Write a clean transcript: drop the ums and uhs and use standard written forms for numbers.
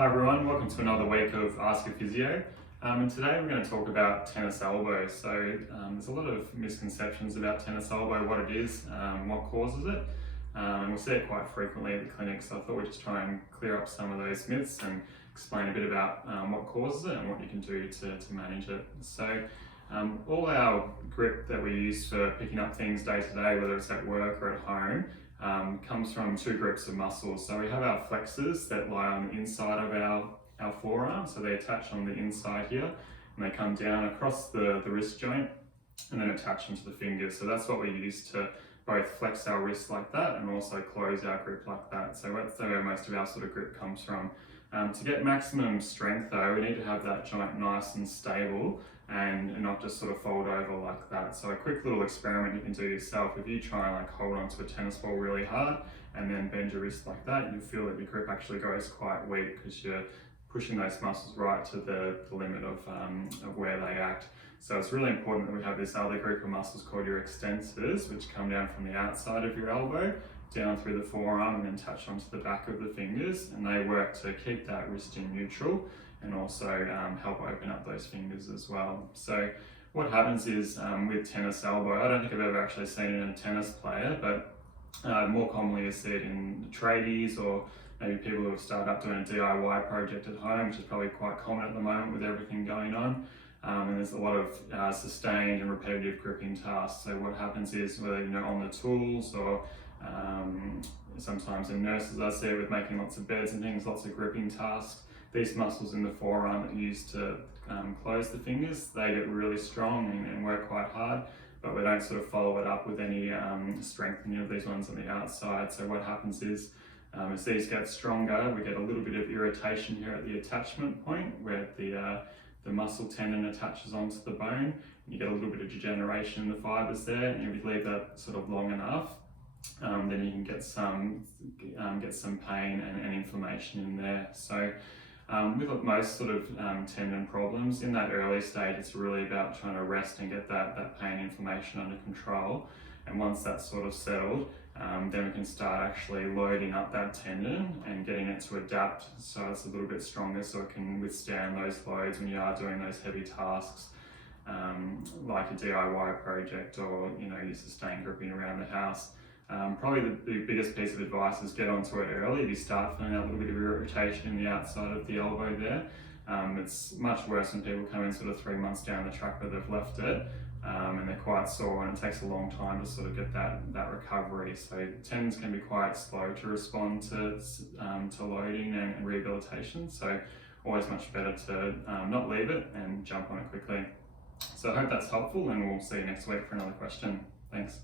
Hi everyone, welcome to another week of Ask a Physio. And today we're going to talk about tennis elbow. So there's a lot of misconceptions about tennis elbow, what it is, what causes it. And we'll see it quite frequently at the clinic, so I thought we'd just try and clear up some of those myths and explain a bit about what causes it and what you can do to manage it. So all our grip that we use for picking up things day to day, whether it's at work or at home, comes from two groups of muscles. So we have our flexors that lie on the inside of our forearm, so they attach on the inside here and they come down across the wrist joint and then attach into the fingers. So that's what we use to both flex our wrist like that and also close our grip like that. So that's where most of our sort of grip comes from. To get maximum strength though, we need to have that joint nice and stable and not just sort of fold over like that. So a quick little experiment you can do yourself, if you try and like hold onto a tennis ball really hard and then bend your wrist like that, you'll feel that your grip actually goes quite weak because you're pushing those muscles right to the limit of where they act. So it's really important that we have this other group of muscles called your extensors, which come down from the outside of your elbow, down through the forearm and then touch onto the back of the fingers, and they work to keep that wrist in neutral and also help open up those fingers as well. So what happens is with tennis elbow, I don't think I've ever actually seen it in a tennis player, but more commonly you see it in tradies or maybe people who have started up doing a DIY project at home, which is probably quite common at the moment with everything going on. And there's a lot of sustained and repetitive gripping tasks. So what happens is whether on the tools or sometimes in nurses I see it with making lots of beds and things, lots of gripping tasks. These muscles in the forearm that you use to close the fingers, they get really strong and work quite hard, but we don't sort of follow it up with any strengthening of these ones on the outside. So what happens is as these get stronger, we get a little bit of irritation here at the attachment point where the muscle tendon attaches onto the bone. You get a little bit of degeneration in the fibers there, and if you leave that sort of long enough, then you can get some pain and inflammation in there. So with most sort of tendon problems, in that early stage, it's really about trying to rest and get that pain inflammation under control. And once that's sort of settled, then we can start actually loading up that tendon and getting it to adapt so it's a little bit stronger so it can withstand those loads when you are doing those heavy tasks like a DIY project or your sustained gripping around the house. Probably the biggest piece of advice is get onto it early. If you start feeling a little bit of irritation in the outside of the elbow there, it's much worse when people come in sort of 3 months down the track where they've left it and they're quite sore, and it takes a long time to sort of get that recovery. So tendons can be quite slow to respond to loading and rehabilitation. So always much better to not leave it and jump on it quickly. So I hope that's helpful, and we'll see you next week for another question. Thanks.